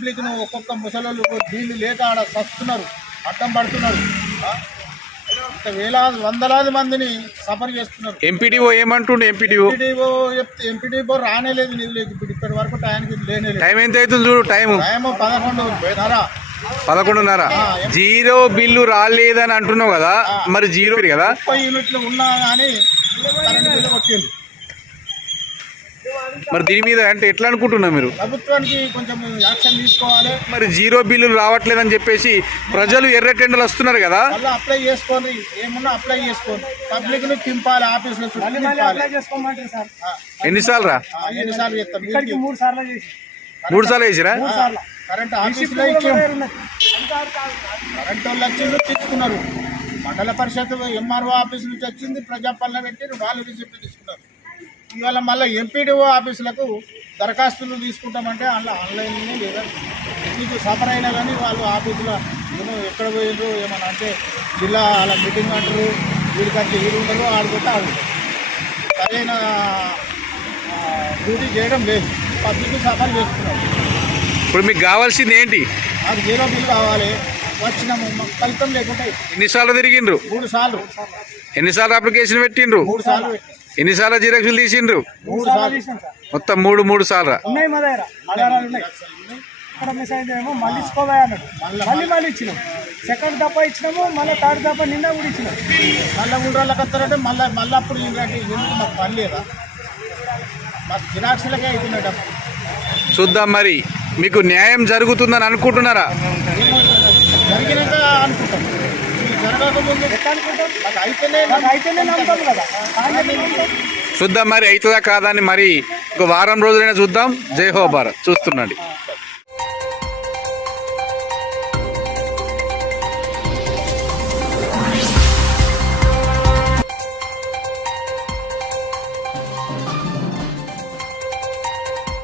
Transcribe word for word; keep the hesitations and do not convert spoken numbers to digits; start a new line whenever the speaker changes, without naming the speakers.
పబ్లిక్ను ఒక్కొక్క ముసలోళ్ళు నీళ్ళు లేక ఆడ సస్తున్నారు, అడ్డం పడుతున్నారు. వేలాది వందలాది మందిని సఫర్ చేస్తున్నారు.
ఎంపీడీఓ ఏమంటుండే? ఎంపీడీఓ
ఎంపీడీఓ చెప్తే ఎంపీడీఓ రానేలేదు, నిధులు ఇప్పుడు ఇప్పటి వరకు టైంకి లేనే.
టైం ఎంత అవుతుంది చూడు? టైం
టైం పదకొండున్నర
పదకొండున్నర జీరో బిల్లు రాలేదని అంటున్నావు కదా, మరి జీరో కదా?
ముప్పై యూనిట్లు ఉన్నా కానీ కరెంట్ బిల్లు కొట్టింది.
మరి దీని మీద అంటే ఎట్లా అనుకుంటున్నారు మీరు?
ప్రభుత్వానికి కొంచెం యాక్షన్ తీసుకోవాలి.
మరి జీరో బిల్లులు రావట్లేదని చెప్పేసి ప్రజలు ఎర్ర టెండర్లు వస్తున్నారు కదా,
మళ్ళీ అప్లై చేసుకోండి, ఏమున్నా అప్లై చేసుకోండి. పబ్లిక్ ని తింపాలి, ఆఫీసులో
ఎన్నిసార్లు రా?
ఎన్నిసార్లు చేస్తాం?
మూడు సార్లు చేసి
మూడు సార్లు వేసిరా?
కరెంట్ ఆఫీసులో ఇచ్చాం, కరెంట్ వాళ్ళు వచ్చింది తీసుకున్నారు. మండల పరిషత్ ఎంఆర్ఓ ఆఫీస్ నుంచి వచ్చింది, ప్రజాపాలన పెట్టి వాళ్ళు రిసిప్ట్ తీసుకున్నారు. ఇవాళ మళ్ళీ ఎంపీడీఓ ఆఫీసులకు దరఖాస్తులు తీసుకుంటామంటే అందులో ఆన్లైన్లోనే లేదా మీకు సఫర్ అయినా కానీ వాళ్ళు ఆఫీసులో నేను ఎక్కడ పోయిండ్రు ఏమన్నా అంటే జిల్లా అలా మీటింగ్ అంటారు, వీడికంటే వీళ్ళు ఉంటారు, ఆడుకుంటే ఆడుకుంటారు. సరైన డ్యూటీ చేయడం లేదు, పబ్లిక్ సఫర్ చేస్తున్నారు.
ఇప్పుడు మీకు కావాల్సింది ఏంటి?
నాకు జీరో బిల్ కావాలి, వచ్చినాము, మాకు ఫలితం లేకుండా.
ఎన్నిసార్లు తిరిగిండ్రు?
మూడు సార్లు
ఎన్నిసార్లు అప్లికేషన్ పెట్టిండ్రు?
మూడు సార్లు పెట్టిన.
ఎన్నిసార్లు జిరాక్సులు తీసిండ్రు?
మూడు సార్లు
మొత్తం మూడు మూడు సార్లు
ఉన్నాయి. మా దగ్గర ఆధారాలు ఉన్నాయి. ఇక్కడ మిస్ అయిందేమో మళ్ళీ ఇచ్చుకోవా అన్నాడు, మళ్ళీ మళ్ళీ ఇచ్చినాం. సెకండ్ దప్ప ఇచ్చినాము, మళ్ళీ థర్డ్ దప్ప నిన్న కూడా ఇచ్చినాం.
మళ్ళీ మూడు రోజులకు వస్తారంటే మళ్ళీ మళ్ళీ అప్పుడు ఏంటంటే ఎందుకు మాకు పని లేదా? మాకు జిరాక్సులకే అవుతున్నాయి డబ్బు.
చూద్దాం మరి మీకు న్యాయం జరుగుతుందని అనుకుంటున్నారా?
జరిగినాక అనుకుంటాం, జరగకముందు ఎట్లా అనుకుంటాం? మాకు అయితేనే
అయితేనే నమ్ముతాం కదా.
చూద్దాం మరి అవుతుందా కాదా అని. మరి ఒక వారం రోజులైనా చూద్దాం. జై హో భారత్ చూస్తుండండి.